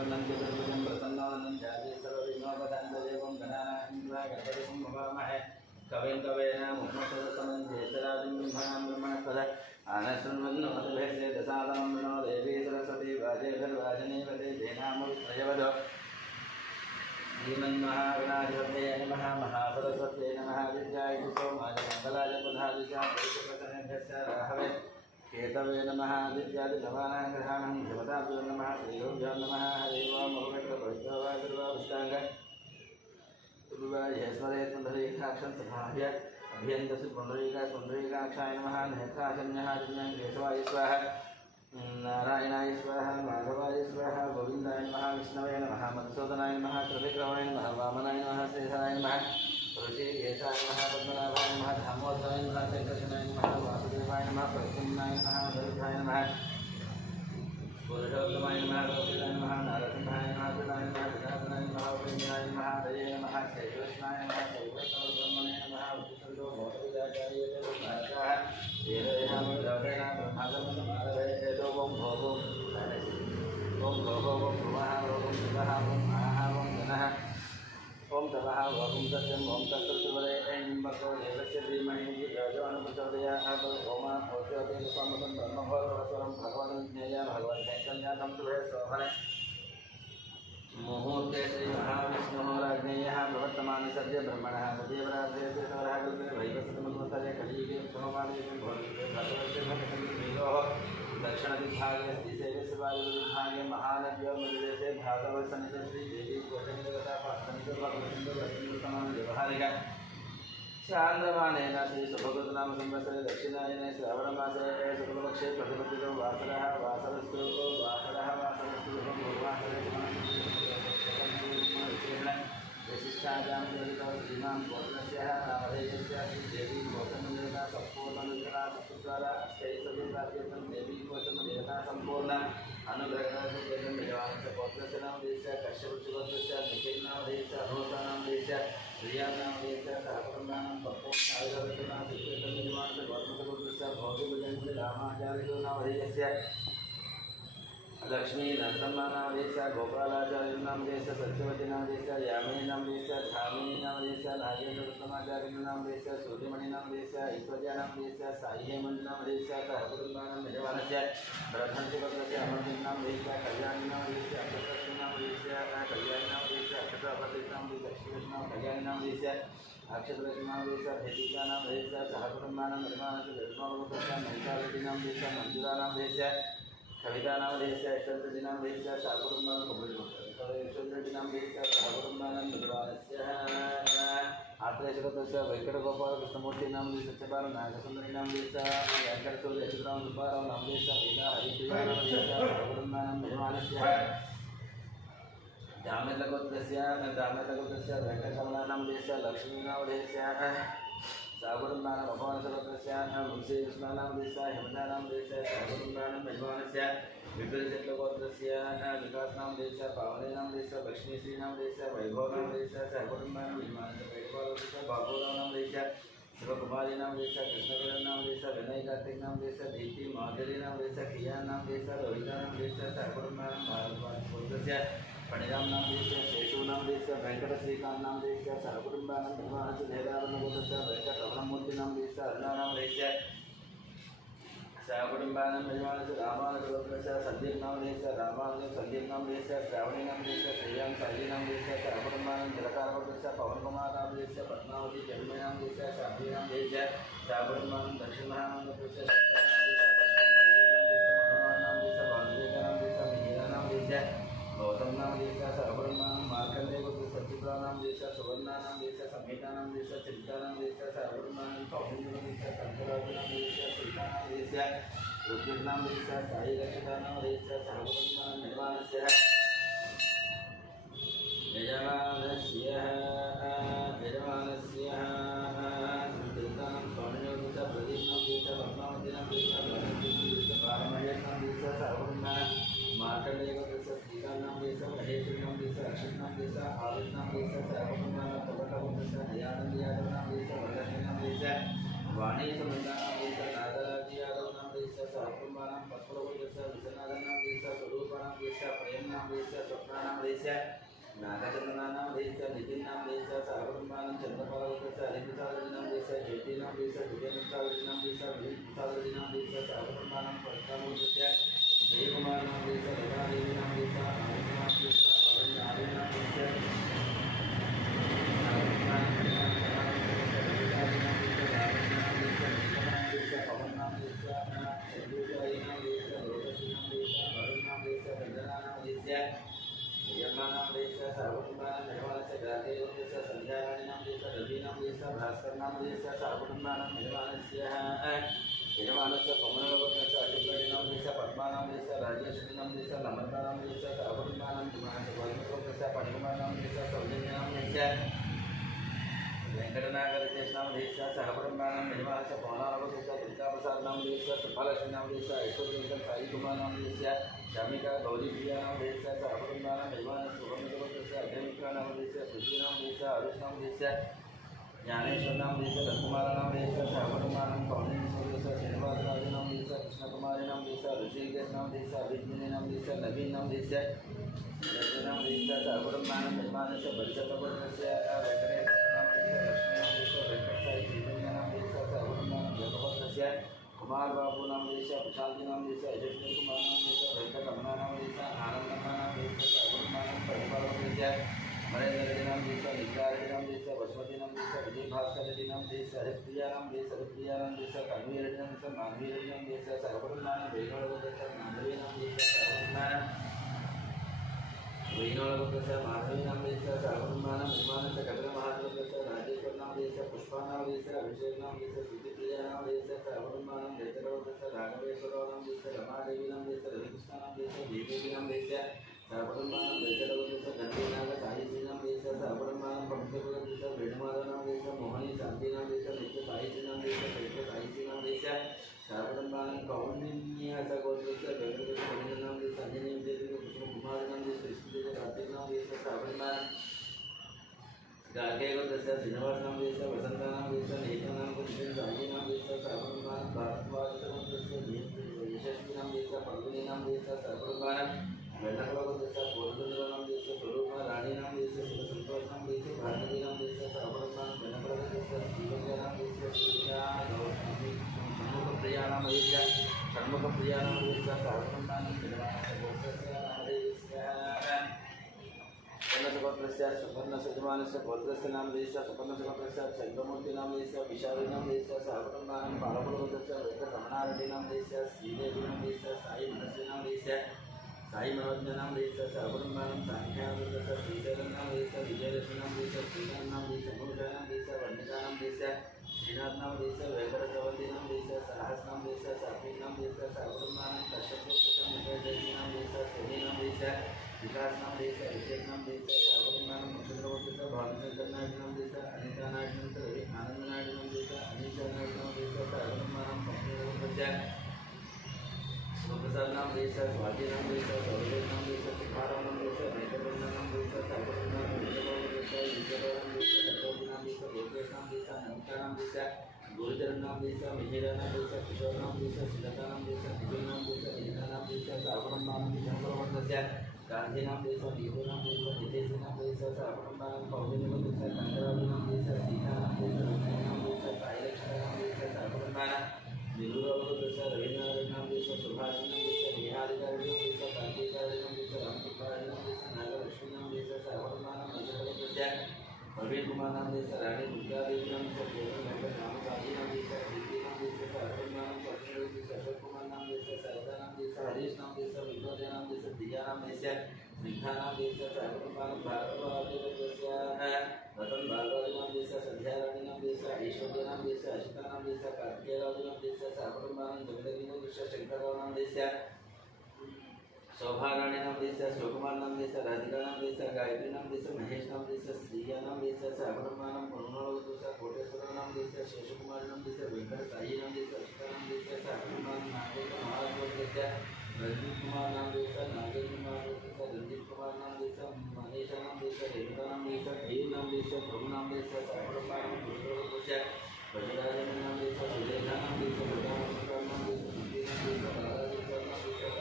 शुक्लावरणं चतुर्भुजं प्रसन्नवदनं ध्याये सर्वविघ्नोपशान्तदेवं गणानां भवामहे कविं कवीनामुपनिषदसमं ज्येष्ठराजं ब्रह्मणस्पद आनशृण्वन्नोतभेदे दशादनं मनो देवी सरस्वती वाजेभिर्वाजनीपते धेनामुत्रयवद श्रीमन्महागणाधिपतये नमः महासरस्वत्यै नमः विद्याय सोमाय मङ्गलाय पुनः राहवे केतवे नमः विद्यादिभवानां ग्रहाणां देवताभ्यो नमः श्रीगुरुभ्यो नमः हरि ओं सर्वाभिष्टाङ्ग गुरुवायुश्वरे पुण्डरीकाक्षं सभाभ्य अभ्यन्तसु पुण्डरीकाक्षाय नमः नेत्राजन्यः केशवाय स्वाहा नारायणाय स्वाहा माधवाय स्वाहा गोविन्दाय नमः विष्णवे नमः मधुसूदनाय नमः त्रिविक्रमाय नमः वामनाय नमः श्रीधराय नमः ऋषिकेशाय नमः पद्मनाभाय नमः दामोदराय नमः श्रीकृष्णाय नमः वासुदेवाय नमः प्रद्युम्नाय नमः दरिद्राय नमः पुरुषोत्तमाय नमः गोविन्दाय नमः नारसिंहाय नमः पिताय नमः पिताय नमः पुण्याय नमः हरये नमः श्रीकृष्णाय नमः श्रीकृष्णब्रह्मणे नमः उत्सर्गो मोक्षविदाचार्ये नमः देवैनां देवैना ब्रह्मागमनमारभे ओम भोगो ओम भोगो ओम भुवः ओम शिवः ओम महाः ओम जनः ओम तपः ओम सत्यम् ओम तत्सवितुर्वरेण्यं भर्गो देवस्य धीमहि धियो न प्रचोदयात् ओम ओषधेन समं ब्रह्मभवस्वरं भगवन् ज्ञेयः भगवन् चैतन्यं तुभे शोभने मुहूर्ते श्री महाविष्णुः राज्ञेयः प्रवर्तमाने सद्य ब्रह्मणः सद्यवराधे श्रीधरः वैवस्वतमन्वन्तरे कलियुगे क्षममाने भगवते भगवते भगवते दक्षिणदिग्भागे श्रीशैलशिवायुर्विभागे महानद्यो मध्यदेशे भागवतसन्निधे श्रीदेवी कोशनिदेवता व्यवहारिक चांद्रमानेन श्री सुभगतनाम संवत्सरे दक्षिणायने श्रावणमासे शुक्लपक्षे प्रतिपत्तितो वासरः वासरस्तु विशिष्टायां श्रीमां गोत्रस्य नामधेयस्य देवी गौतमदेवता संपूर्णविग्रहा सप्तद्वारा अष्टैकविग्रहाद्यर्थं देवी गौतमदेवता संपूर्ण अनुग्रहणस्य भगवानस्य गोत्रस्य नामधेयस्य कश्यपगोत्रस्य निखिलनामधेयस्य अहोसानामधेयस्य प्रियानामधेयस्य सहकुटुम्बानां पक्वोत्साहगतनां श्रीकृष्णनिर्माणस्य गौतमगोत्रस्य भोगिभुजङ्कुल रामाचार्यो नामधेयस्य लक्ष्मी नरसम्मानामधेयस्य गोपालाचार्यनामधेयस्य सत्यवती नामधेयस्य यामिनी नामधेयस्य धामिनी नामधेयस्य नागेन्द्रदत्तमाचार्यो नामधेयस्य सूर्यमणि नामधेयस्य ऐश्वर्या नामधेयस्य साई हेमन्त नामधेयस्य सहकुटुम्बानां यजमानस्य ब्रह्मणशिवस्य अमरदीप नामधेयस्य कल्याणी नामधेयस्य अक्षत्रश्री नामधेयस्य कल्याणी नामधेयस्य अक्षत्रापतित नामधेयस्य श्रीकृष्ण कल्याणी नामधेयस्य अक्षत्रश्री नामधेयस्य भेदिका नामधेयस्य सहकुटुम्बानां यजमानस्य धर्मगोत्रस्य महिषारेड्डी नामधेयस्य मंजुला नामधेयस्य कविता नामधेयस्य ऐश्वर्यरेड्डी नामधेयस्य सहकुटुम्बानां ऐश्वर्यरेड्डी नामधेयस्य सहकुटुम्बानां निर्वाणस्य आत्रेयशगतस्य वेंकटगोपाल कृष्णमूर्ति नामधेयस्य सत्यपाल नागसुंदरी नामधेयस्य वेंकटसूर्य यशुराम सुब्बाराव नामधेयस्य वेदा हरिप्रिया नामधेयस्य सहकुटुम्बानां निर्वाणस्य दामेलगोत्रस्य वेंकटकमला नामधेयस्य लक्ष्मी नामधेयस्य सहकुटुम्बानां भगवानसगोत्रस्य वंशीकृष्णनामधेयस्य हेमदा नामधेयस्य सहकुटुम्बानां यजमानस्य विपुलचन्द्रगोत्रस्य विकास नामधेयस्य पावनी नामधेयस्य लक्ष्मीश्री नामधेयस्य वैभव नामधेयस्य सहकुटुम्बानां यजमानस्य वैभवस्य बाबूराव नामधेयस्य शिवकुमारी नामधेयस्य कृष्णकिरण नामधेयस्य विनय कार्तिक नामधेयस्य दीप्ति माधुरी नामधेयस्य कियान नामधेयस्य रोहिता नामधेयस्य सहकुटुम्बानां भारतगोत्रस्य पणिराम नामधेयस्य शेषु नामधेयस्य वेंकट श्रीकांत नामधेयस्य सहकुटुम्बानां निर्माणस्य धेरावरणगोत्रस्य वेंकटरमणमूर्ति नामधेयस्य अरुणा नामधेयस्य सहकुटुम्बानां निर्माणस्य रामानुजगोत्रस्य सन्दीप नामधेयस्य रामानुज सन्दीप नामधेयस्य श्रावणी नामधेयस्य श्रेयां साई नामधेयस्य सहकुटुम्बानां जलकारगोत्रस्य पवनकुमार नामधेयस्य पद्मावती जन्मय नामधेयस्य शांति नामधेयस्य सहकुटुम्बानां दक्षिण महामंडलस्य गौतम नामधेयस्य सहकुटुम्बानां मार्कण्डेय गोत्रस्य सचित्रा नामधेयस्य सुवर्णा नामधेयस्य संहिता नामधेयस्य चित्ता नामधेयस्य सहकुटुम्बानां कौमुदी नामधेयस्य कंकराज नामधेयस्य सीता नामधेयस्य ऋत्विक नामधेयस्य साई रक्षिता नामधेयस्य सहकुटुम्बानां निर्माणस्य यजमानस्य संकीर्तनं स्वामियोगस्य प्रदीप नामधेयस्य पद्मावती नामधेयस्य पारमहंस नामधेयस्य सहकुटुम्बानां मार्कण्डेय गोत्रस्य सीता नामधेयस्य महेश्वरी नामधेयस्य अक्षित नामधेयस्य आदित नामधेयस्य सहकुटुम्बानां तपकगोत्रस्य दयानंद यादव नामधेयस्य वरलक्ष्मी नामधेयस्य वाणी समन्ता नामधेयस्य नागराज यादव नामधेयस्य सहकुटुम्बानां पशुपतिगोत्रस्य विश्वनाथ नामधेयस्य स्वरूप नामधेयस्य प्रेम नामधेयस्य स्वप्ना देस्य नागचंदनानां देस्य नितिनां देस्य सर्वकुटुम्बानां चंद्रपालकस्य अलिपितावलिनां देस्य जयतीनां देस्य विजयमित्रावलिनां देस्य विजयमित्रावलिनां देस्य सर्वकुटुम्बानां परशुरामूर्तस्य जयकुमारनां देस्य लतादेवीनां देस्य आदिनां देस्य आदिनां देस्य వెంకటనాగర చేసినాం దేశ సహకుటుంబానం నివాస పౌనాలవ దేశ దుర్గాప్రసాదనాం దేశ సుభాలక్ష్మీనాం దేశ ఐశ్వర్యం సాయి కుమారనాం దేశ శమిక గౌరీప్రియానాం దేశ సహకుటుంబానం నివాస సువర్ణదేవ దేశ అగ్నిమిత్రానాం దేశ పృథ్వీనాం దేశ అరుష్నాం దేశ జ్ఞానేశ్వరనాం దేశ రత్కుమారనాం దేశ సహకుటుంబానం పౌర్ణేశ్వర దేశ శ్రీనివాసరాజనాం దేశ కృష్ణకుమారినాం దేశ ఋషికేశనాం దేశ అభిజ్ఞానాం దేశ నవీనాం దేశ రచనాం దేశ సహకుటుంబానం నిర్మాణస్య పరిసరపరస్య कुमार बाबू नाम देश प्रशांति नाम देश अजय कुमार नाम देश वेंकट रमणा नाम देश आनंद नाम देश परिवार देश मरेंद्र रेड्डी नाम देश नित्या रेड्डी नाम देश बसमती नाम देश विजय भास्कर रेड्डी नाम देश हरिप्रिया नाम देश कन्वी रेड्डी नाम देश मानवी रेड्डी नाम देश सर्वकुटुंबानां वेणोळगु देश माधवी नाम देश सर्वकुटुंबानां वेणोळगु देश माधवी नाम देश सर्वकुटुंबानां निर्माणस्य कपिल महादेव देश राजेश्वर नाम देश पुष्पा नाम देश अभिषेक नाम देश सुधिप्रिया नाम देश सर्वकुटुंबानां जयचरव देश राघवेश्वर नाम देश रमादेवी नाम देश रविकृष्ण नाम देश देवी नाम देश सर्वकुटुंबानां जयचरव देश गंधीनाग साई श्री नाम देश सर्वकुटुंबानां पंचकुल देश वेणुमाधव नाम देश मोहनी शांति नाम देश नित्य साई श्री नाम देश चैत्र साई श्री नाम देश सर्वकुटुंबानां कौंडिन्य गोत्र देश वेंकटेश गोविंद नाम देश अंजनी देवी कृष्ण कुमार नाम देश कृष्ण देश कार्तिक नाम देश सर्वकुटुंबानां गार्गे गोत्र देश श्रीनिवास नाम देश वसंत नाम देश नेता नाम देश साई नाम देश सर्वकुटुंबानां भारद्वाज नाम देश यशस्वी नाम देश पल्गुनी नाम देश सर्वकुटुंबानां वेंकटराव देश गोविंद नाम देश स्वरूप रानी नाम देश संतोष नाम देश भारती नाम देश सर्वकुटुंबानां वेंकटराव देश श्रीगंगा नाम देश श्रीजा गौतमी षण्मुखप्रिया नाम देश षण्मुखप्रिया नाम देश सर्वकुटुंबानां गोत्रस्य सुपर्णसजमानस्य गोत्रस्य नाम देश सुपर्णसगोत्रस्य चंद्रमूर्ति नाम देश विशाली नाम देश सर्वकुटुंबानां पालकुलगोत्रस्य वेंकटरमणारेड्डी नाम देश श्रीदेवी नाम देश साई मनस्वी नाम देश साई मनोज नाम देश सर्वकुटुंबानां सांख्यागोत्रस्य श्रीशैलं नाम देश विजयलक्ष्मी नाम देश श्रीनाथ नाम देश गुरुजा नाम देश वर्णिका नाम देश श्रीनाथ नाम देश वेंकटचवती नाम देश साहस नाम देश सात्विक नाम देश सर्वकुटुंबानां कश्यप नाम देश सोनी नाम देश विकास नाम देश अभिषेक नाम देश सर्वकुटुंबानां नक्षत्रगोत्रस्य भानुशंकर नायक नाम देश अनिता नायक नाम देश आनंद नायक नाम देश अनिशा नायक नाम देश सर्वकुटुंबानां पंचगोत्रस्य शिवप्रसाद नाम देश स्वाति नाम देश सौरभ नाम देश तुकाराम नाम देश वेंकटरमण नाम देश सर्वकुटुंबानां विजय नाम देश सत्योगी नाम देश गोपेश नाम देश नमिता नाम देश गुरुचरण नाम देश मिहिरा नाम देश किशोर नाम देश श्रीलता नाम देश निखिल नाम देश रीना नाम देश सर्वकुटुंबानां चंद्रवर्धस्य गांधी नाम देश दीपू नाम देश नितेश नाम देश सर्वकुटुंबानां पौर्णिमा नाम देश कंकरावली नाम देश सीता नाम देश रत्ना नाम देश साईलक्ष्मी नाम देश सर्वकुटुंबानां निरुराव देश रविनारायण नाम देश सुभाष नाम देश बिहारी नाम देश कार्तिक नाम देश रामचंद्र नाम देश नागलक्ष्मी नाम देश सर्वकुटुंबानां मध्यप्रदेश प्रवीण कुमार नाम देश रानी दुर्गा देवी नाम देश वेंकट रामसाई नाम देश प्रीति नाम देश सर्वकुटुंबानां पत्नी देश अशोक कुमार नाम देश सरिता नाम देश हरीश नाम देश विनोद नाम देश दिया नाम देश स्निग्धा नाम देश सर्वकुटुंबानां भारद्वाज देश रतन भार्गव नाम देश संध्या रानी नाम देश ऐश्वर्य नाम देश अशिता नाम देश कार्तिकेयराज नाम देश सर्वकुटुंबानां जगदगिरी कृष्ण शंकरराव नाम देश शोभा रानी नाम देश शिवकुमार नाम देश राधिका नाम देश गायत्री नाम देश महेश नाम देश श्रीया नाम देश सर्वकुटुंबानां पूर्णोळ देश कोटेश्वर नाम देश शेषकुमार नाम देश वेंकट साई नाम देश अक्षिता नाम देश सर्वकुटुंबानां नागेंद्र महाराज देश रंजीत कुमार नाम देश नागेंद्र महाराज देश रंजीत कुमार नाम देश मनीषा नाम देश रेणुका नाम देश धीर नाम देश प्रभु नाम देश सर्वकुटुंबानां पूर्णोळ देश बजराजन नाम देश सुरेखा नाम देश प्रधान नाम देश सिद्धि नाम देश बालाजी नाम देश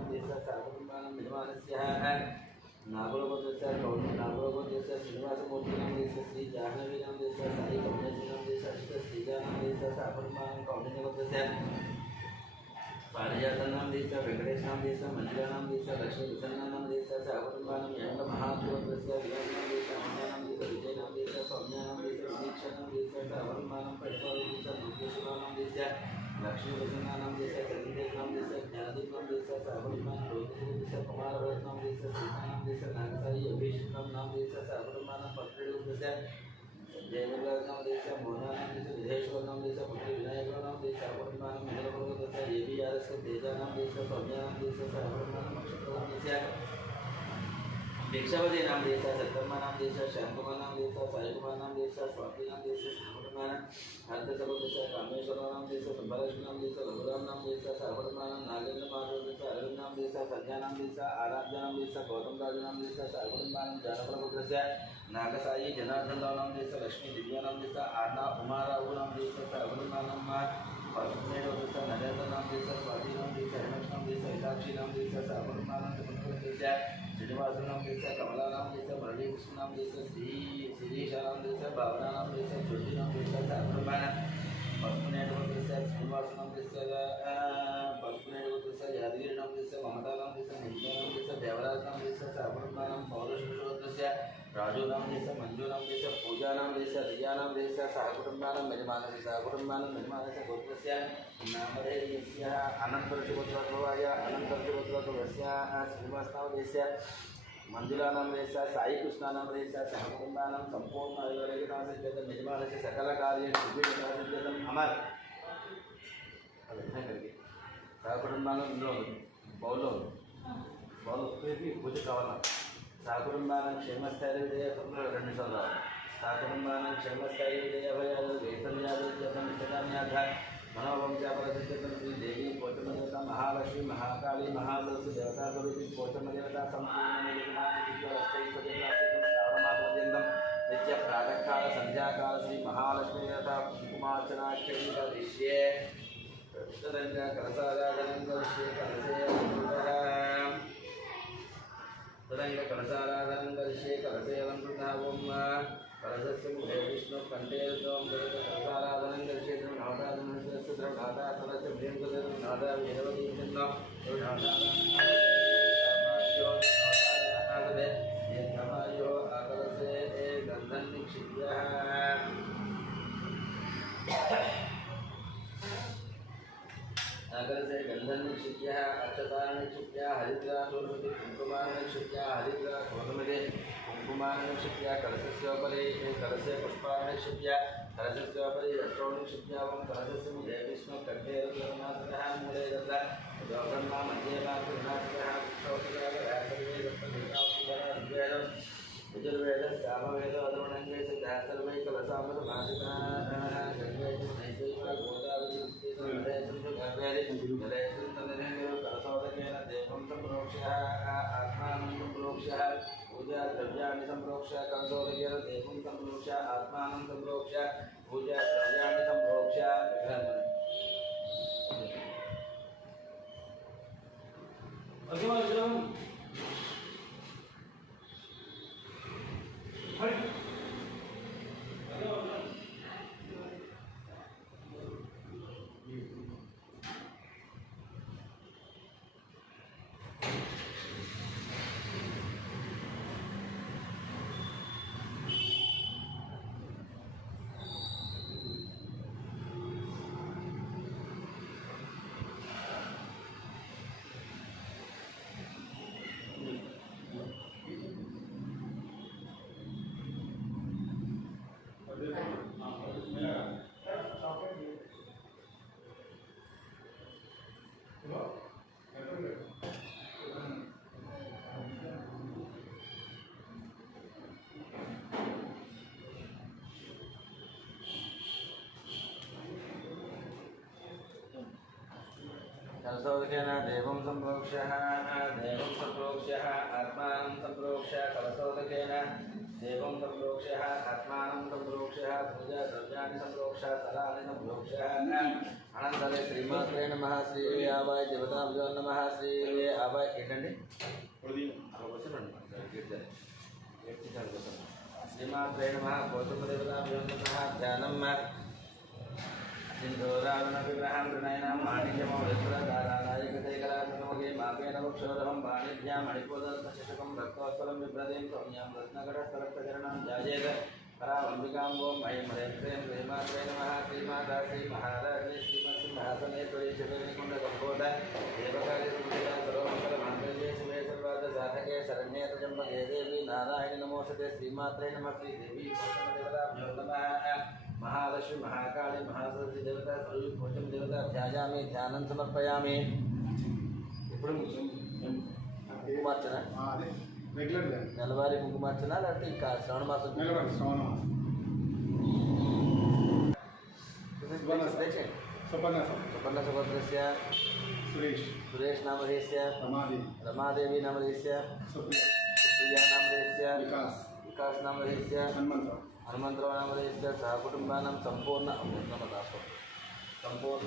नाम देश साकुटुंबानां यजमानस्य नागोलगोत्रस्य नागोलगोत्रस्य श्रीनिवासमूर्ति नाम देश श्री जाह्नवी नाम देश साई कौंडिन्य नाम देश अष्ट श्रीजा नाम देश साकुटुंबानां कौंडिन्यगोत्रस्य पारिजातं नाम देश वेंकटेश नाम देश मंजुला नाम देश लक्ष्मी प्रसन्ना नाम देश साकुटुंबानां यंग महागोत्रस्य विजय नाम देश अमृता नाम देश विजय नाम देश सौम्या नाम देश दीक्षा नाम देश साकुटुंबानां परिवार देश दुर्गेश्वरा नाम देश लक्ष्मी प्रसन्ना नाम देश चंद्रदेव नाम देश ज्ञानदीप नाम देश साकुटुंबानां रोहित देश कुमार रथ नाम देश सीता नाम देश नागसाई अभिषेक नाम देश साकुटुंबानां पत्रेड देश जयमंगल नाम देश मोहना नाम देश विधेश्वर नाम देश पुत्री विनायक नाम देश साकुटुंबानां मंगलपुर देश एबीआरएस तेजा नाम देश सौम्या नाम देश साकुटुंबानां नक्षत्र नाम देश भिक्षापति नाम देश सत्तम्मा नाम देश श्यामकुमार नाम देश साईकुमार नाम देश स्वाति नाम देश साकुटुंबानां हरदसगो देश कामेश्वर नाम देश संभलक्ष्मी नाम देश रघुराम नाम देश साकुटुंबानां नागेंद्र माधव देश अरविंद नाम देश संध्या नाम देश आराध्य नाम देश गौतम राज नाम देश साकुटुंबानां जानपद देश नागसाई जनार्दन नाम देश लक्ष्मी दिव्या नाम देश आर्ना उमाराव नाम देश साकुटुंबानां पद्मनेव देश नरेंद्र नाम देश स्वाति नाम देश हिमेश नाम देश हिताक्षी नाम देश साकुटुंबानां देश श्रीनिवास नाम देश कमला नाम देश मुरली कृष्ण नाम देश श्रीशा नाम देश भावना नाम देश ज्योति नाम देश साकुटुंबानां पद्मनेव देश श्रीनिवास नाम देश पद्मनेव देश यादगिरी नाम देश ममता नाम देश नित्या नाम देश देवराज नाम देश साकुटुंबानां पौरुष राजू नाम देश मंजू नाम देश पूजा नाम देश रिया नाम देश साकुटुंबानां यजमानस्य गोत्रस्य नामधेयस्य अनन्तरशुभद्रत्ववाय अनन्तरशुभद्रत्वस्य श्रीनिवास नाम देश मंजुला नाम देश साई कृष्णा नाम देश साकुटुंबानां संपूर्ण आयुर्वेदिकनामस्य यजमानस्य सकल कार्य सिद्धिविनाशं अमर करके साकुटुंबानां बौलो पूजा कावाला साकुटुंबानां क्षेमस्थैर्य विजय రెండు నిమిషాలు साकुटुंबानां क्षेमस्थैर्य विजय अभयाद वैसल्यादं निष्ठान्याध मनोवंशापरसिद्धं श्री देवी पोचमदेवता महालक्ष्मी महाकाली महासरस्वती देवता स्वरूपी पोचमदेवता संपूर्ण नित्य प्रातःकाल संध्याकाल श्री महालक्ष्मी देवता कुमार्चनाख्यं करिष्ये रंग कलसाराधनं करिष्ये कलसे तदंग कलसाराधनं करिष्ये कलसे अलंकृतः ओम कलशस्य मुखे विष्णु कंठे त्वं कलसाराधनं करिष्ये नादाधनं द्रवधाता कलश भ्रीं कृतं नादा वेदवती चिन्नो द्रवधाता यथमायो आकलसे गन्धं निक्षिप्य नगर से गंधन निक्षिप्य अक्षता निक्षिप्य हरिद्रा सोलमति कुंकुमा निक्षिप्य हरिद्रा सोलमति कुंकुमा निक्षिप्य कलशस्योपरि कलशे पुष्पा निक्षिप्य कलशस्योपरि रसो निक्षिप्य ओम कलशस्य मुखे विष्णु कंठे रुद्रनाथः मूले दत्त ब्रह्मा मध्ये नाथः क्षौतिकाः सर्वे दत्तदेवताः यजुर्वेद सामवेद अधर्वणंगे सिद्धार्थर्वै कलशामृतभासिताः गंगे नैसैव गोदावरी कलशोदकेन देवं सम्प्रोक्ष्य आत्मानं सम्प्रोक्ष्य पूजा द्रव्याणि सम्प्रोक्ष्य कलशोदकेन देवं सम्प्रोक्ष्य आत्मानं सम्प्रोक्ष्य पूजा द्रव्याणि सम्प्रोक्ष्य कलशोदकेन देवं सम्प्रोक्ष्य आत्मानं सम्प्रोक्ष्य कलशोदकेन देवं संप्रोक्ष्यः आत्मानं संप्रोक्ष्यः पूजा द्रव्याणि संप्रोक्ष्यः सलानि संप्रोक्ष्यः अनन्तरे श्रीमात्रे नमः श्री आवाय देवताभ्यो नमः श्री आवाय ఏంటండి श्रीमात्रे नमः गौतमदेवताभ्यो नमः ध्यानं सिन्धूरारुणविग्रहं गृणयनं माणिक्यमौलिस्वरधारानायकशेखरासनमुखे मापेन वक्षोरहं वाणिज्यां मणिपूर्धशशकं रक्तोत्पलं बिभ्रतीं सौम्यां रत्नकटस्थलक्तचरणं ध्यायेत् परावम्बिकां ॐ मयं ह्रीं श्रीमात्रे नमः श्रीमाता श्रीमहाराजे श्रीमत्सिंहासनेश्वरी शिवैकुण्डसम्भूत देवकार्यसुविधा सर्वमङ्गलमाङ्गल्ये शिवे सर्वार्थसाधके शरण्ये त्र्यम्बके देवी नारायणि नमोस्तुते श्रीमात्रे नमः श्रीदेवी गौतमदेवताभ्यो नमः महालक्ष्मी महाकाली महासरस्वती देवता स्वरूप भोजन देवता ध्यायामि ध्यानं समर्पयामि ఇప్పుడు కుంకుమార్చన రెగ్యులర్ నెలవారీ కుంకుమార్చన లేకపోతే ఇంకా శ్రావణ మాసం నెలవారీ శ్రావణ మాసం సుపర్ణ సుభద్రస్య సురేష్ నామధేయస్య రమాదేవి నామధేయస్య సుప్రియా నామధేయస్య వికాస్ నామధేయస్య हनुमंतराव नामधेयस्य सहकुटुम्बानां संपूर्ण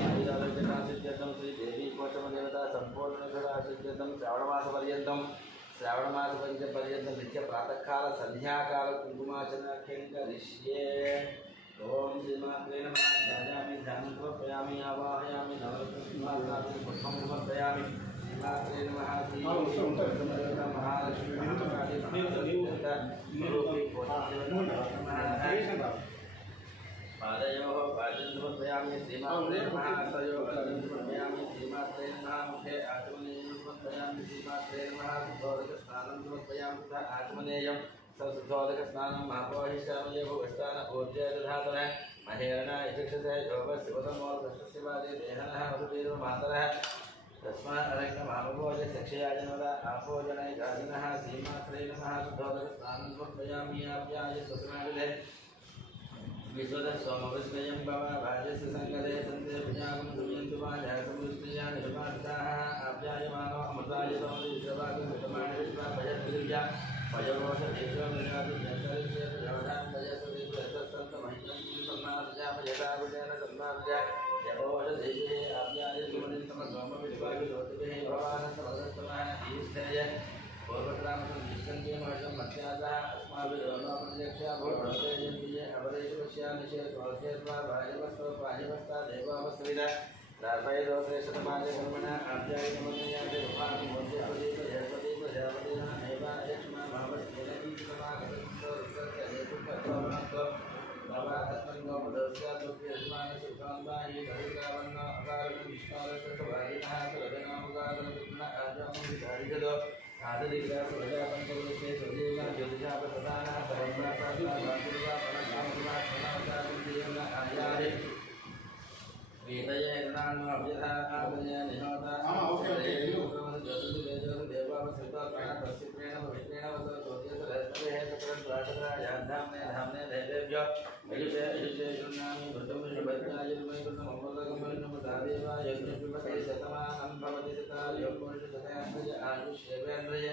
आयुरारोग्यसिद्ध्यर्थं श्री देवी गौतमदेवता संपूर्णसिद्ध्यर्थं श्रावणमासपर्यन्तं नित्य प्रातःकाल संध्याकाल कुङ्कुमार्चनाख्यं करिष्ये ओम श्रीमात्रे नमः ध्यायामि ध्यानं समर्पयामि आवाहयामि नवरत्नसिंहासनार्थं पुष्पं समर्पयामि श्रीमात्रे नमः श्रीदेवता महालक्ष्मी पादयोः पाद्यं समर्पयामि श्रीमात्रे नमः हस्तयोः अर्घ्यं समर्पयामि श्रीमात्रे नमः मुखे आचमनीयं समर्पयामि श्रीमात्रे नमः शुद्धोदकस्नानं समर्पयामि तथा आचमनीयं शुद्धोदकस्नानं महापोहिष्यामि भुवस्थान ऊर्जधातुः महेरणा यक्षसे योगशिवतमोर्गस्तस्यवादे देहनः वसुदेवमातरः तस्मादरङ्गमामभोज सक्षयाजनवद आपोजनय गाजनः श्रीमात्रे नमः शुद्धोदकस्नानं समर्पयामि आप्याय स्वस्नाविले विश्वदस्वमविस्मयं भव भाजस्य सङ्गदे सन्ते पुण्यागं दुर्यन्तु वाजः समुष्टिया निरुपादिताः आप्यायमानो अमृताय समविश्रवागं कृतमाणविश्वा भजद्विर्या भजगोषदेशो मृगादि जन्तरिष्येत जवधां भजस्वदेशस्तन्तमहितं सम्मार्जा भजताविजेन सम्मार्जा यवोषदेशे आप्याय सुमनितमसोमविश्वाभिलोतिभिः भवानन्तमदस्तमः ईस्थय पूर्वग्रामं निष्कन्ये महर्षं मत्स्यादः अस्माभिरोनोपनिरीक्षा भूभवतेजन्तीय अवरेशवश्यानिशेत्वा भाजवस्तो पाहिवस्ता देवावस्त्रिदा रार्भयदोषे शतमाने कर्मण आप्यायनमन्याते रूपाणि मोद्यपदीप जयपदीप जयपदीना नैवायक्ष्मा भावस्तेनकीतमागतन्तो रुद्रत्यहेतुपत्रोमत्तो नवा अस्मन्नो मुदस्यादुप्यस्मानसुखान्वाहि दरिद्रावन्नो अकारणं विष्णारसभागिनः सुरजनामुदारनुत्न आजमुदिधारिगदो आदरिग्रासुरजापन्तवृत्ते सुरजीवना ज्योतिषापप्रदानः सहस्रासादिवा पणकामदिवा आयारे वेदये गणान्व अभ्यथा आदय निहोता देवावसृतोत्प्रेण प्रसिद्धेन पवित्रेण वसोद्यसरस्वतेः तत्रद्वादरायान्धाम्ने धाम्ने देवेभ्यो अयुषे अयुषे गृह्णामि भृतं विष्णुभद्राय विमयकृतमङ्गलकमलनमदादेवा यज्ञपिबते शतमानं भवति शतायो पुरुषशतेन्द्रिय आयुष्येवेन्द्रिय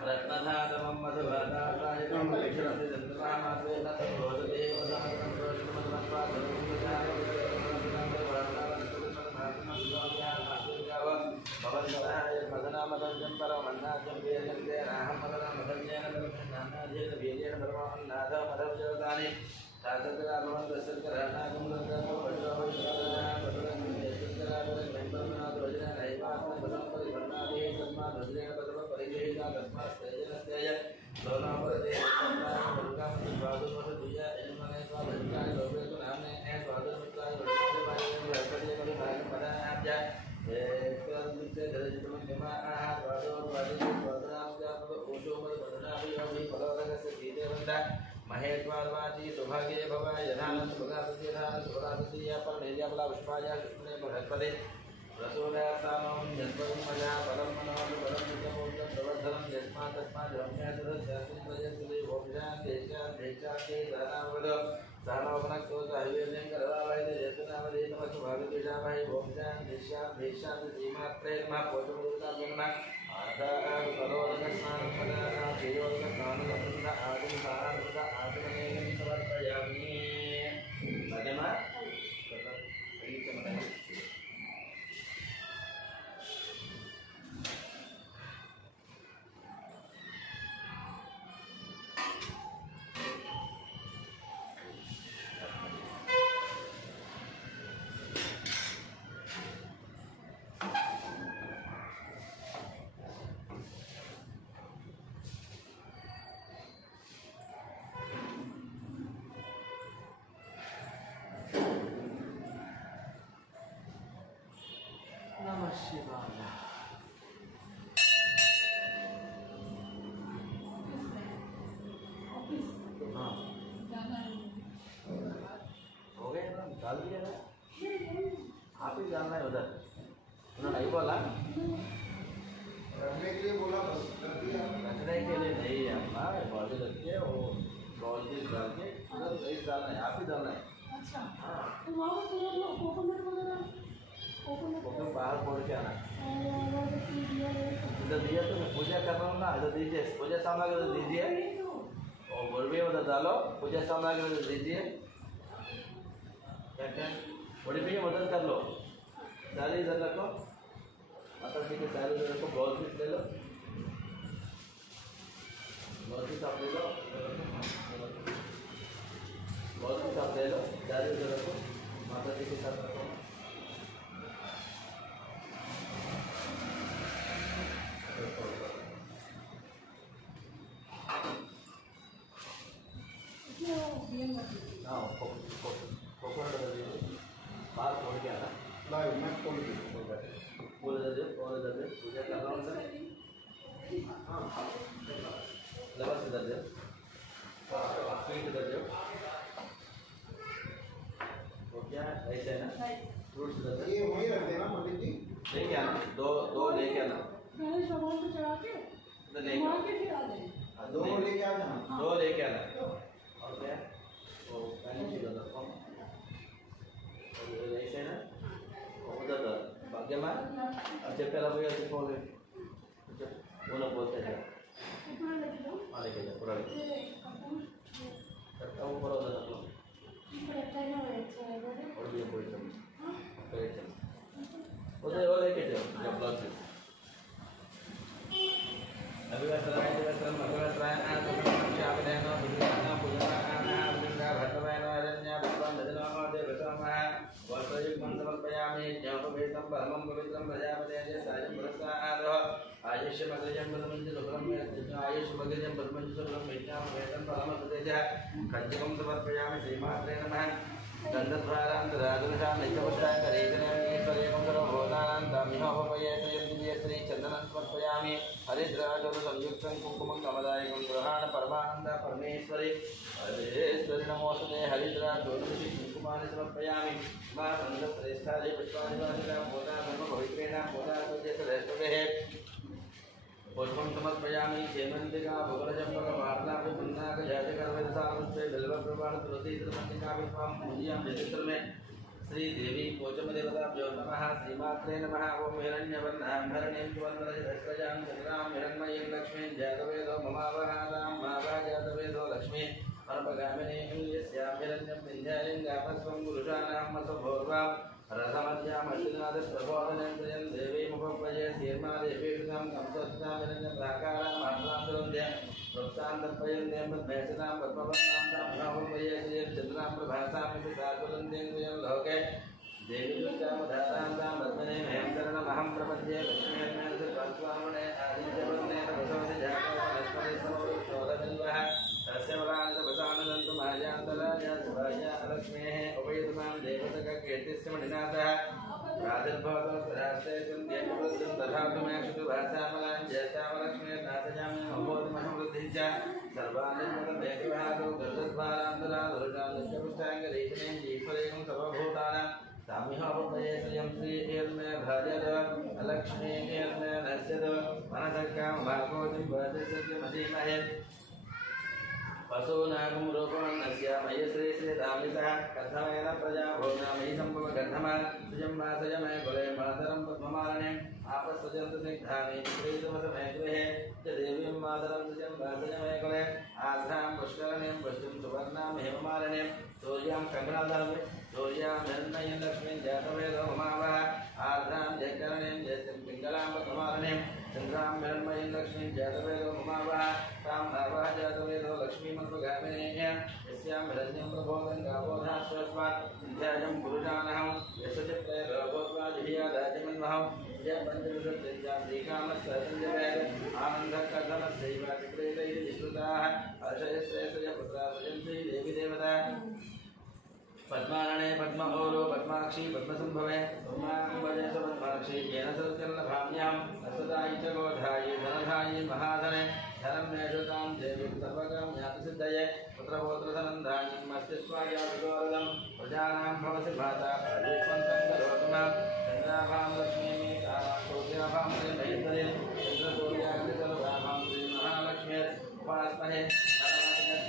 रत्नधातमं मधुभाताप्रायतं परिक्षणं चन्द्रमामासेन तद्भोजदेव मदनामदं परमन्नाद्यं वेदन्ते नाहं मदनामदन्येन नानाध्येन वीर्येण परमन्नाथमदव्योतानि तातद्राभवं दशर्कराणागं लङ्काको महेश्वरवाची सौभाग्ये भव यथानंद सुभगापति यथानंद सुभगापति या पर निर्याबला पुष्पाया कृष्णे बृहस्पति रसोदयासानं यस्परं मया परम मनोहर परम विद्यामोदं प्रवर्धनं यस्मात् तस्मात् रम्यातरस्यास्मिन् प्रजस्ते भोक्षां देशां देशान्ते धनावद सहनवनक्तो हरिवेदं करवावैते यतनावदे नमः भागतेजामहि भोक्षां देशां देशान्ते श्रीमात्रे नमः पोषमोदकां नमः आदार करोदकस्नानं पदानां श्रीयोदकस्नानं आदिमसारामृत आदिमनेयं समर्पयामि मध्यमा नमः शिवाय हाँ हो गए ना डाल दिया ना आप ही जानना है उधर उन्होंने नहीं बोला रखने के लिए बोला बस कर दिया रखने के लिए नहीं है अपना बॉडी रख के वो बॉल की डाल के उधर नहीं डालना है आप ही डालना है अच्छा हाँ तो वहाँ पर कोकोनट वगैरह कोकोनट वो बाहर फोड़ के आना और इधर दिया तो मैं पूजा कर रहा हूँ ना इधर दीजिए पूजा सामग्री उधर दीजिए और गुरबी उधर डालो पूजा सामग्री उधर दीजिए क्या क्या बड़ी भैया मदद कर लो सारी इधर रखो माता जी के सारी इधर रखो बहुत पीस ले लो बहुत पीस आप ले लो बहुत पीस आप ले लो सारी इधर रखो माता जी के साथ रखो हाँ कोकोनट बाहर छोड़ के आना लाइव मैं खोल के बोल दे पूजा कर रहा हूँ सर हाँ लगा से दे स्वीट दे दो वो क्या ऐसे है ना फ्रूट्स दे दो ये वहीं रख देना पंडित जी लेके आना दो लेके आना पहले भगवान को चढ़ा के इधर लेके घुमा के फिर आ जाए दो लेके आ जाना दो लेके आना और क्या वो पैन सी दे दो ऐसे है ना उधर भाग्य में अच्छा पहला भैया से बोले वो लोग बोलते हैं ऊपर लेके जाओ हाँ लेके जाओ पूरा लेके वो पूरा उधर रख लो ऊपर अच्छा है और भी कोई चम्मच उधर वो लेके जाओ जब ब्लॉक से अभी वह सराय के वस्त्रम भगवत राय शापदेनो बुद्धिना पूजनाना बुद्धिना भट्टवैनो अरण्य भगवान दजनामा देवतामः वस्त्रयुग्मं समर्पयामि ज्ञापवेदं परमं पवित्रं प्रजापतेः सायं पुरस्तादः आयुष्यमग्रजं पदमञ्च सुखं आयुष्यमग्रजं पदमञ्च सुखं विज्ञां वेदं परमपदेजः कञ्चकं समर्पयामि श्रीमात्रे नमः गन्धद्वारान्तराजुषां नित्यपुष्टां करेतनेश्वरेकं सर्वभूतानां श्री चंदनं समर्पयामि हरिद्राजलसंयुक्तं कुङ्कुमं कमदायकं गृहाण परमानन्द परमेश्वरी हरेश्वरि नमोऽस्तुते हरिद्राजोलसि कुङ्कुमानि समर्पयामि मा सन्दश्रेष्ठादि पुष्पाणि वासिनां मोदा धर्मपवित्रेणां मोदा सज्जतरेष्टवेः पुष्पं समर्पयामि हेमन्तिका भुवनचम्पकमार्नापि पुन्नाकजातिकर्मसामस्ते बिल्वप्रवाण तुलसीत्रमन्तिकापि त्वां पूजयामि विचित्र में श्री देवी कोचमदेवताभ्यो नमः श्रीमात्रे नमः ओं हिरण्यवर्णां हरणीं सुवर्णरजतस्रजां चन्द्रां हिरण्मयीं लक्ष्मीं जातवेदो ममावहानां मावाजातवेदो लक्ष्मी अनपगामिनीं यस्यां हिरण्यं विन्ध्यालिङ्गापस्वं पुरुषाणां मसभोर्वां रथमध्यामश्विनाथप्रबोधनेन्द्रियं देवीमुपपये सीर्मादेवीकृतां कंसस्तां हिरण्यप्राकारां मात्रान्तरन्द्यं वृत्तां दर्पयन्त्यं पद्मेशतां पद्मवर्णां तां भावपये श्रियं चन्द्रां प्रभासामिति साकुलन्त्यं लोके देवी दुर्गामधारां तां पद्मने महेन्द्रणमहं प्रपद्ये लक्ष्मीर्मेन्द्रपात्वामणे आदित्यवर्णे तपसोति जातवनस्पतिसमोरुक्षोदबिल्वः तस्य वरानसपसानदन्तु मायान्तराया सुभाया लक्ष्मेः उपयुतमां देवतककीर्तिस्मणिनाथः प्रादुर्भवतो स्वरास्ते सन्ध्येकवृद्धं तथातु मे क्षुतुभासामलां ज्येष्ठामलक्ष्मीर्नाथजामि महोदमहं वृद्धिं च सर्वानिर्मतमेकविहातो गर्दध्व सर्वान्तराधुर्गान्धपुष्टाङ्गरीशनें जीवरेकं सर्वभूतानां साम्योपये श्रियं श्रीर्मे भजद लक्ष्मीर्मे नश्यद मनसक्कां भागोतिं भजसत्यमधीमहे पशूनागं रूपमन्नस्य मयि श्री श्रीरामितः कथमेन प्रजा भोग्ना मयि सम्भव गन्धमा सुजं वासयमय कुले मातरं पद्ममालने आपस्सजन्तु सिद्धानि श्रीतमसमय गृहे च देवीं मातरं सुजं वासयमय कुले आध्रां पुष्करणीं पुष्टिं सुवर्णां हेममालिनीं सूर्यां कङ्कणाधर्मि सूर्यां निर्णयं लक्ष्मीं जातवेदो ममावः आर्द्रां जयकरणीं जयतिं पिङ्गलां पद्ममालिनीं चन्द्रां हिरण्मयीं लक्ष्मीं जातवेदो ममावः तां भावः जातवेदो लक्ष्मीमन्वगामिनीः यस्यां हिरण्यं प्रबोधं गावोधास्वस्मात् विद्याजं पुरुषानहं यशचित्तैर्भोद्वाजिभियादाजिमन्वहं विजयपञ्चविंशत्यां श्रीकामस्सहसञ्जवेद आनन्दकर्दमस्यैव चित्रेतैः विश्रुताः हर्षयश्रेयसजपुत्रा सजन्त्री देवी देवता पद्मारणे पद्महोरो पद्माक्षी पद्मसंभवे पद्माकुम्भजे च पद्माक्षी येन सत्यल्लभाम्याम् अस्तदायि च गोधायि धनधायि महाधने धनं मेषतां देवीं सर्वकाम्यातिसिद्धये पुत्रपौत्रधनन्धान्यं मस्तिष्वायाभिगौरवं प्रजानां भवसि भाता प्रजेष्वन्तं करोतु मां चन्द्राभां लक्ष्मीं तारां श्रीमहेश्वरीं चन्द्रसूर्याग्निसर्वाभां श्रीमहालक्ष्मीर्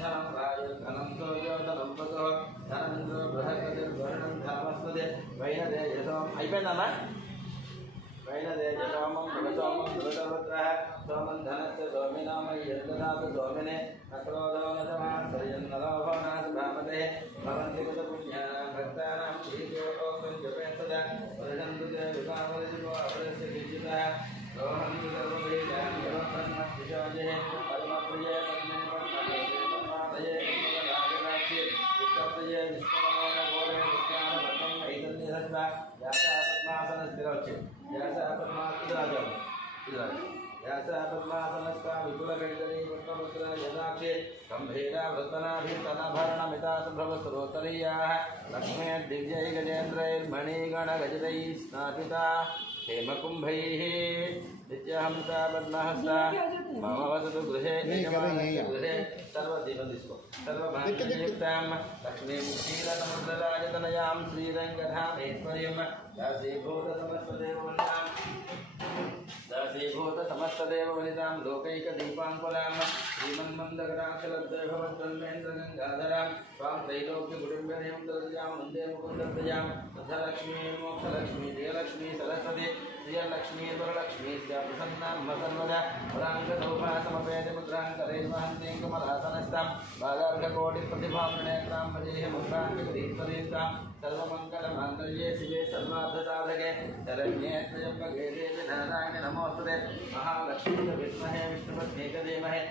धनं वायुर्धनं सूर्योधनं वसुः धनमिन्द्रो बृहस्पतिर्वर्णं धनमस्पति वैनदेयसोम అయిపోయిందమ్మా वैनदेयसोमं भवसोमं भवतवत्रः सोमं धनस्य सोमिनामय्यर्दधातु सोमिने अक्रोधो न समाश्रयन्नलोभनाथ भामते भवन्ति कृतपुण्यानां भक्तानां श्रीजोगोक्तं जपेन सदा वर्षन्तु ते विकामरिजिवो अपरस्य विजितः सोहं सर्ववेदान् एवं परमप्रिये पद्मासनस्था विपुलगणितनी पुष्पपुत्र यदाक्षे गम्भीरा वृत्तनाभिस्तनाभरणमिता सुभ्रवस्त्रोत्तरीयाः लक्ष्मीर्दिव्यै गजेन्द्रैर्मणिगणगजितैः स्नापिता हेमकुम्भैः नित्यहंसा पद्महस्ता मम वसतु गृहे गृहे सर्वभाग्ययुक्तां लक्ष्मीं क्षीरसमुद्रराजतनयां श्रीरङ्गधामेश्वर्यं दासीभूतसमस्तदेववनितां लोकैकदीपाङ्कुलां श्रीमन्मन्दकटाक्षलब्धभवद्ब्रह्मेन्द्रगङ्गाधरां स्वां त्रैलोक्यकुटुम्बिनीं दर्जां वन्दे मुकुन्दप्रियां तथलक्ष्मी मोक्षलक्ष्मी जयलक्ष्मी सरस्वती श्रियलक्ष्मी वरलक्ष्मी प्रसन्नां सर्वदा वराङ्गधूपासमपेति मुद्राङ्करैर्वहन्तीं कमलासनस्तां बालार्घकोटिप्रतिभां नेत्रां भजेह मुद्राङ्करीश्वरीतां सर्वमङ्गलमाङ्गल्ये शिवे सर्वार्थसाधके शरण्ये त्र्यम्बके देवी नारायणे नमोस्तुते महालक्ष्मी विद्महे विष्णुपत्नी च धीमहि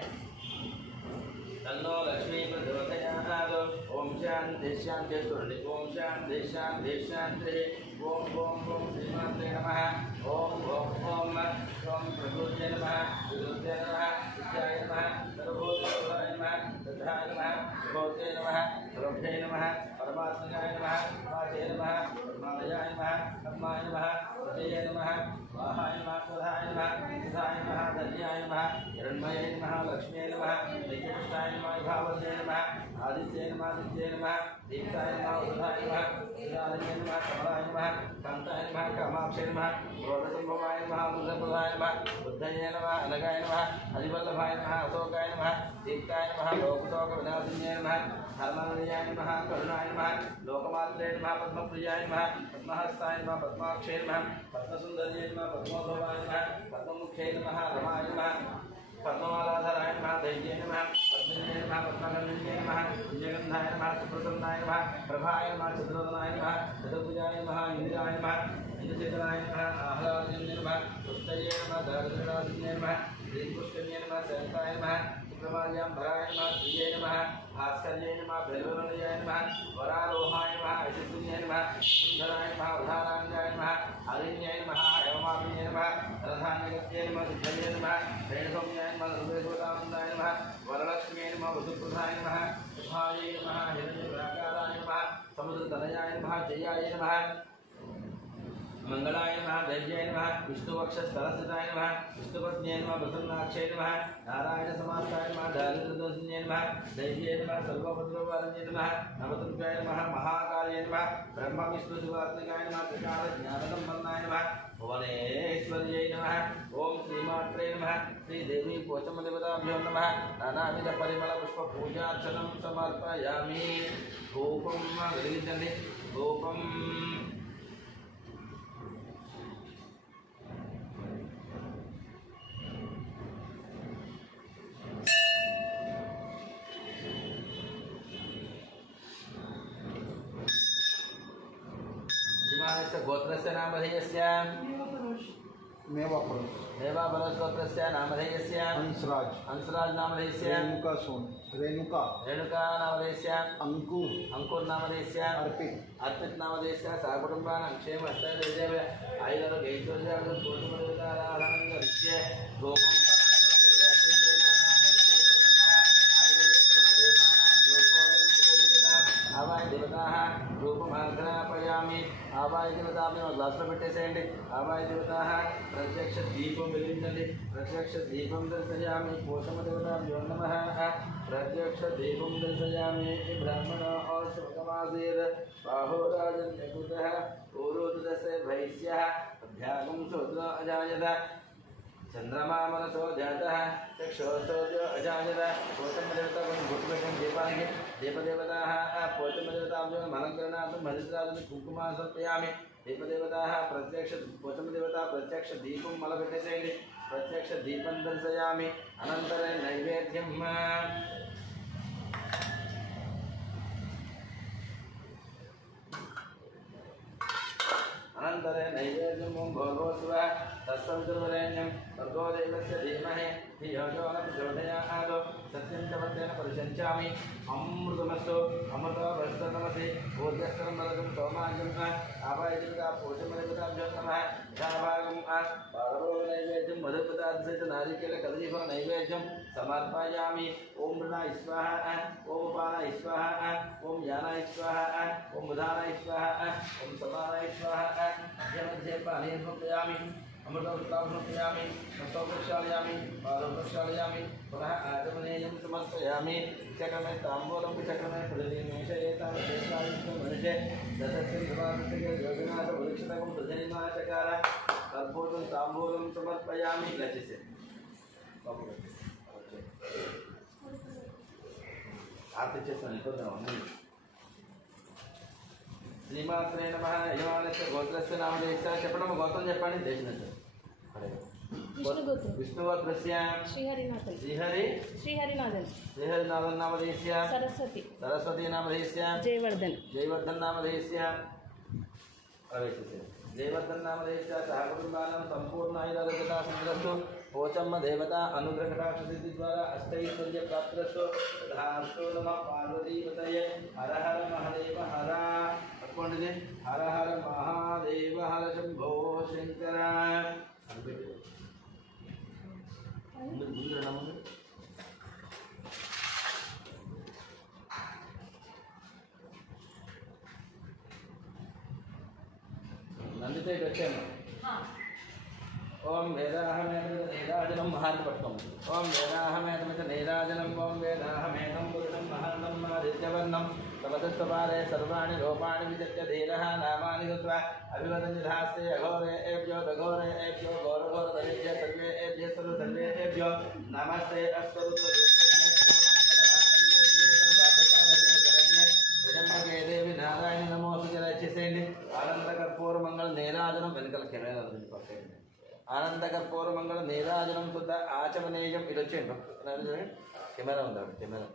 तन्नो लक्ष्मी प्रचोदयात् ओम शान्ति शान्ति स्तुति ओम शान्ति शान्ति शान्ति ओम ओम ओम श्रीमात्रे नमः ओम ओम ओम ओम प्रभुते नमः विरुद्धे नमः विद्याय नमः सर्वभूताय नमः तथाय नमः भूते नमः सर्वभ्ये नमः परमात्मनाय नमः वाचे नमः परमालयाय नमः ब्रह्माय नमः सतये नमः स्वाहाय नमः स्वधाय नमः सुधाय नमः धन्याय नमः हिरण्मये नमः लक्ष्म्यै नमः नित्यपुष्टाय नमः भावते नमः आदित्ये नमः आदित्ये नमः दीप्ताय नमः उदधाय नमः उदालये नमः कमलाय नमः कान्ताय नमः कामाक्षे नमः क्रोधसम्भवाय नमः बुद्धप्रदाय नमः बुद्धये नमः अनगाय नमः हरिवल्लभाय नमः अशोकाय नमः दीप्ताय नमः लोकशोकविनाशिन्ये नमः धर्मानुयाय नमः करुणाय नमः लोकमात्रे नमः पद्मप्रियाय नमः पद्महस्ताय नमः पद्माक्षे नमः पद्मसुन्दर्ये नमः पद्मोद्भवाय नमः पद्ममुखे नमः रमाय नमः पद्ममालाधराय नमः दैत्ये नमः पद्मिन्ये नमः पद्मगन्धन्ये नमः पुण्यगन्धाय नमः सुप्रसन्नाय नमः प्रभाय नमः चतुर्वदनाय नमः चतुर्भुजाय नमः इंद्राय नमः इंद्रचेतनाय नमः आह्लादन्ये नमः पुष्टये नमः दारिद्र्यनाशिन्ये नमः श्रीपुष्कन्ये नमः सहस्ताय नमः सुप्रभायां भराय नमः श्रिये नमः भास्कर्ये नमः भैरवनन्दयाय नमः वरारोहाय नमः ऐशस्विन्ये नमः सुन्दराय नमः उदाराङ्गाय नमः हरिण्ये नमः हेममालिन्ये नमः रथान्यगत्ये नमः सिद्धये नमः प्रेणसौम्याय नमः हृदयभूतानन्दाय नमः वरलक्ष्म्यै नमः वसुप्रधाय नमः सुभायै नमः हिरण्यप्राकाराय नमः समुद्रतनयाय नमः जयाय नमः मंगलाय नमः दैव्याय नमः विष्णुवक्षस्थलस्थिताय नमः विष्णुपत्न्यै नमः प्रसन्नाक्षाय नमः नारायणसमास्ताय नमः दारिद्र्यदोषिन्यै नमः दैव्याय नमः सर्वभद्रवारण्यै नमः नवदुर्गाय नमः महाकाल्यै नमः ब्रह्मविष्णुशिवात्मकाय नमः त्रिकालज्ञानसम्पन्नाय नमः भुवनेश्वर्यै नमः ओम श्रीमात्रे नमः श्रीदेवी पोचमदेवताभ्यो नमः नानाविधपरिमलपुष्पपूजार्चनं समर्पयामि धूपं गृहीतन्ति धूपं गोत्रस्य नामधेयस्य मेवापरोश गोत्रस्य नामधेयस्य हंसराज नामधेयस्य रेणुका नामधेयस्य अंकुर नामधेयस्य अर्पित नामधेयस्य सहकुटुम्बानां क्षेम अष्टैर्देव आयुर्वेदगैश्वर्यार्गोत्तमदेवताराधनस्य गोपं आवाय देवताः रूपमाग्रापयामि आवाय देवताभ्यो ग्लासలో పెట్టేసేయండి आवाय देवताः प्रत्यक्ष दीपं వెలిగించండి प्रत्यक्ष दीपं दर्शयामि पोषम देवताभ्यो नमः प्रत्यक्ष दीपं दर्शयामि ब्राह्मण और शुभकमासीर बाहोराजन्यकुतः पूर्वोदस्य भैष्यः अभ्यागं शूद्र अजायत चंद्रमा मनसो जातः चक्षुषोजो अजायत पोषमदेवता भूतवेषं दीपानि देवदेवताः पोषमदेवताभ्यो अलङ्करणार्थं हरिद्राजं कुङ्कुमा समर्पयामि देवदेवताः प्रत्यक्ष पोषमदेवता प्रत्यक्ष दीपं मलघटेसेयन्ति प्रत्यक्ष दीपं दर्शयामि अनन्तरं नैवेद्यं अनन्तरे नैवेद्यं भोगोऽस्वा तत्सवितुर्वरेण्यं भर्गो देवस्य धीमहि धियो यो न प्रचोदयात् सत्यं च वर्तेन परिषञ्चामि अमृतमस्तु अमृतो भस्तनमसि भूर्यस्तरं वरदं सोमाजं आवायजन्ता पोषमदेवताभ्यो नमः यथाभागं पादभोगनैवेद्यं मधुपदार्थसहित नारिकेलकदलीफल नैवेद्यं समर्पयामि ओम मृणाय स्वाहा ओम उपानाय स्वाहा ओम यानाय स्वाहा ओम उदानाय स्वाहा ओम समानाय स्वाहा मध्ये पानीयं समर्पयामि अमृतं समर्पयामि हस्तौ प्रक्षालयामि पादौ प्रक्षालयामि पुनः आचमनीयं समर्पयामि चक्रमे ताम्बूलं चक्रमे प्रतिनिमेषयेतावदेशायुक्तमनुषे दशस्य धर्मार्थस्य योगनाथवृक्षतकं प्रजयमाचकार कर्पूरं ताम्बूलं समर्पयामि गच्छसे आरती చేస్తాను శ్రీమాత్రే నమః యజమానస్య గోత్రస్య నామధేయస్య చెప్పడం గోత్రం చెప్పండి దేశనస్య విష్ణుగోత్రస్య శ్రీహరినాథన్ నామధేయస్య సరస్వతి నామధేయస్య జయవర్ధన్ నామధేయస్య ప్రవేశిస్య जयवर्धन नामधेयस्य सहकुटुम्बानां सम्पूर्णायुरारोग्यता संरस्तु पोचम्म देवता अनुग्रहकटाक्षसिद्धिद्वारा अष्टैश्वर्यप्राप्तिरस्तु तथास्तु नमः पार्वतीपतये हर हर महादेव हर अत्कोंडिदे हर हर महादेव हर शंभो शंकर नंदिते गच्छेम ओम वेदाहमेतमेतनीराजनं महात्मपट्टम् ओम वेदाहमेतमेतनीराजनम् ओम वेदाहमेतं पुरुषं महान्तं आदित्यवर्णं तपसस्तपारे सर्वाणि रूपाणि विचित्य धीरः नामानि कृत्वा अभिवदन्ति धास्ते अघोरेभ्यो दघोरेभ्यो घोरघोरधरेभ्यः सर्वेभ्यः सर्वेभ्यो नमस्ते देवी नारायण नमोस्तुते रचिसेंడి आनंद कर्पूर मंगल नीराजनम వెనకల కెమెరా పక్కన आनंद कर्पूर मंगल नीराजनम शुद्ध आचमनेयम ఇదొచ్చేండి కెమెరా ఉందా కెమెరా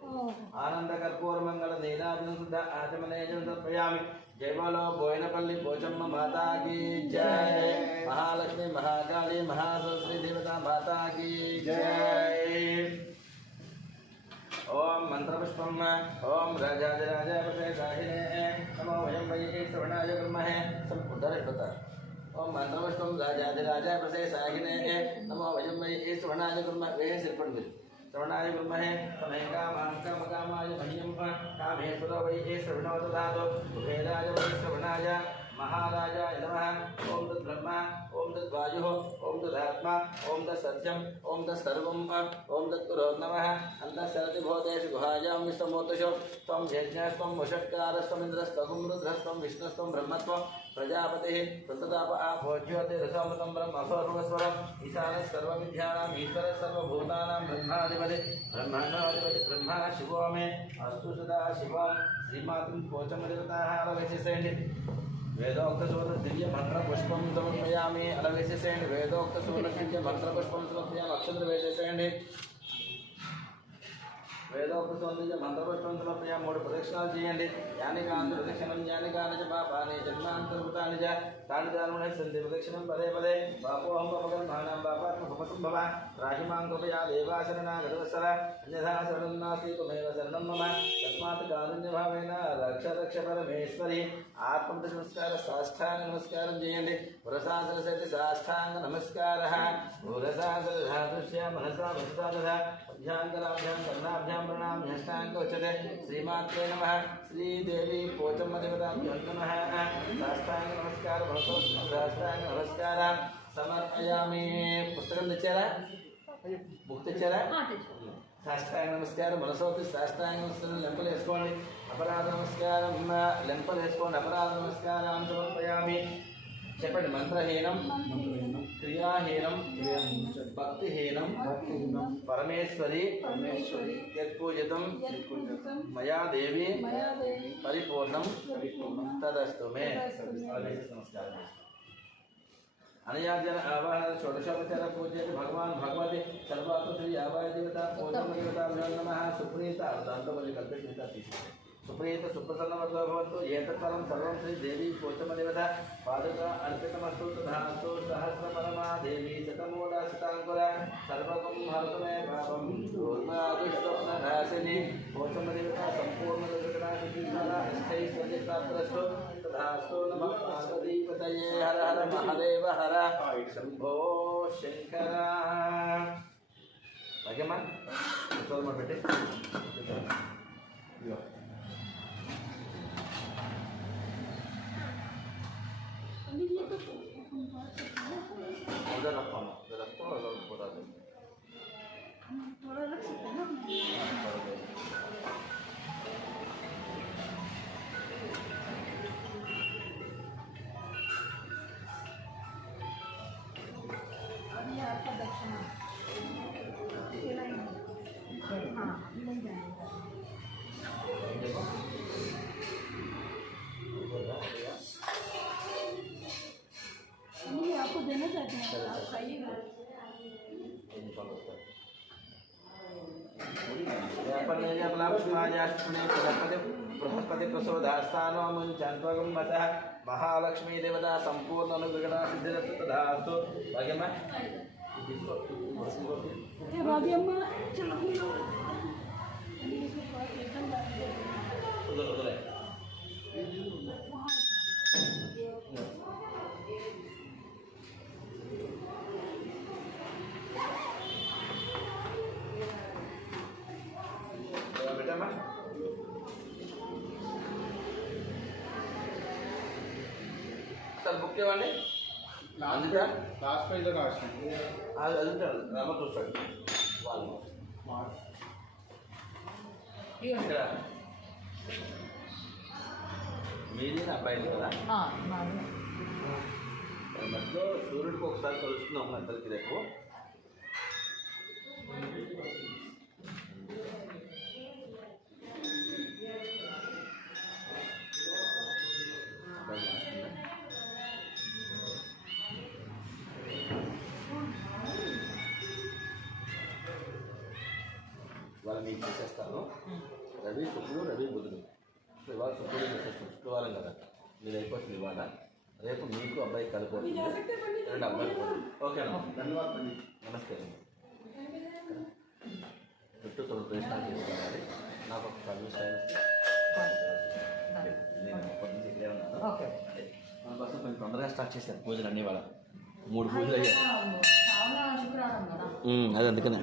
आनंद कर्पूर मंगल नीराजनम शुद्ध आचमनेयम समर्पयामि जय बोलो बोयनपल्ली पोचम्म माता की जय महालक्ष्मी महाकाली महासरस्वती देवता माता की जय ओम मंत्रपुष्पम ओम राजाधिराजाय प्रसेदाहिने नमो वयं वै श्रवणाय ब्रह्महे संपुद्धरे बता ओम मंत्रपुष्पम राजाधिराजाय प्रसेदाहिने नमो वयं वै श्रवणाय ब्रह्महे सिरपण्डि श्रवणाय ब्रह्महे कामाय मह्यं कामेश्वरो वै श्रवणो ददातु भेदाय वै श्रवणाय महाराजाय नमः। ओम तद्ब्रह्मा ओम तद्वायुः ओम तदात्मा ओम तत्सत्यम् ओम तत्सर्वम् ओम तत्पुरोः नमः। अन्तःसरति भूतेषु गुहायां विष्णुमूर्तिषु त्वं यज्ञस्त्वं वषट्कारस्त्वम् इन्द्रस्त्वं रुद्रस्त्वं विष्णुस्त्वं ब्रह्मत्वं प्रजापतिः प्रतताप आपोज्योतिरसमृतं ब्रह्मस्वरूपस्वरम् ईशानः सर्वविद्यानाम् ईश्वरः सर्वभूतानां ब्रह्माधिपति ब्रह्माण्डाधिपति ब्रह्मा शिवो मे अस्तु सदा शिवं श्रीमातृ पोचमदेवताः अलवेशेषेण्डि वेदोक्तसूत्र दिव्य मंत्रपुष्पं समर्पयामि अलवेशेषेण्डि वेदोक्तसूत्र दिव्य मंत्रपुष्पं समर्पयामि अक्षरवेशेषेण्डि वेदोक्तसूत्र मंत्रपुष्पं समर्पयामि मूడు ప్రదక్షిణాలు చేయండి యానికాంత ప్రదక్షిణం యానికాని చ పాపాని జన్మాంతర్భూతాని చ తాని దారుణే సంధి ప్రదక్షిణం పదే పదే పాపోహం పాపకర్మాణం పాపాత్మకపసం భవ రాహిమాం కృపయా దేవాశరణాగతవత్సల అన్యథా శరణం నాస్తి త్వమేవ శరణం మమ తస్మాత్ కారుణ్యభావేన రక్ష రక్ష పరమేశ్వరి ఆత్మత నమస్కార సాష్టాంగ నమస్కారం చేయండి పురసాసన సైతి సాష్టాంగ నమస్కార పురసాసన ధాతుష్య మనసా మనసా తథా अभ्यांकराभ्यां कर्णाभ्यां प्रणाम्यष्टांग उच्यते श्रीमात्रे नमः श्रीदेवी पोचम्मदेवताभ्यो नमः साष्टांग नमस्कार साष्टांग नमस्कार समर्पयामि पुस्तकं తెచ్చారా బుక్ తెచ్చారా సాష్టాంగ నమస్కారం మనసోతి సాష్టాంగ నమస్కారం లెంపలు వేసుకోండి అపరాధ నమస్కారం లెంపలు వేసుకోండి అపరాధ నమస్కారం సమర్పయామి చెప్పండి మంత్రహీనం క్రియాహీనం భక్తిహీనం పరమేశ్వరి యత్పూజితం మయా దేవి పరిపూర్ణం తదస్తు మే నమస్కారం అనయాజన ఆవాహన షోడశోపచార పూజయతి భగవాన్ భగవతి సర్వాత్మ శ్రీ ఆవాయ దేవత పూజమ దేవత నమః సుప్రీత దాంతోమని కల్పిత తీసుకుంటే सुप्रीत सुप्रसन्नवतो भवन्तु एतत्परं सर्वं श्रीदेवी पोचमदेवता पादुका अर्पितमस्तु तथास्तु सहस्रपरमा देवी शतमूला शताङ्कुरा सर्वकं हरतु मे पापं दूर्वादुष्स्वप्ननाशिनी पोचमदेवता सम्पूर्णदुर्गणाशिखिरा अष्टैश्वर्यप्राप्तरस्तु तथास्तु नमः पार्वतीपतये हर हर महादेव हर शम्भो शङ्कर भाग्यम्मा बेटे उधर रखो अलग बता दो थोड़ा रख सकते हैं ना और ये आपका दक्षिणा हाँ नहीं जाएगा आपको देना चाहते हैं आप खाइएगा बृहस्पति प्रसोदास्थानो मुञ्चन्त्वगं मतः महालक्ष्मी देवता संपूर्ण अनुग्रहणा सिद्धिरस्तु तथास्तु भाग्यम्मा भाग्यम्मा चलो उधर उधर సార్ బుక్ ఇవ్వండి అందుకే లాస్ట్ పేజ్లో రాసింది అది అదుగుతాడు రామ చూస్తాడు వాళ్ళు ఇక్కడ మీది అబ్బాయిలు కదా మధ్యలో సూర్యుడికి ఒకసారి కలుస్తున్నాం అందరికి రేపు ఇవాళ మీకు చేసేస్తాను రవి శుక్రుడు రవి బుధుడు ఇవాళ శుక్రుడు చేసేస్తాను శుక్రవారం కదా మీరు అయిపోతుంది ఇవాళ రేపు మీకు అబ్బాయి కలిపోతుంది రెండు అబ్బాయిలు ఓకేనా ధన్యవాదాలు నమస్తే చుట్టూ తొమ్మిది ప్రశ్నలు చేసుకోవాలి నాకు ఒక సర్వీస్ నేను పొద్దున్న ఇక్కడే ఉన్నాను దానికోసం కొంచెం తొందరగా స్టార్ట్ చేశాను పూజలు అన్నీ వాళ్ళ 3 పూజలు అయ్యాయి శుక్రవారం కదా అది అందుకనే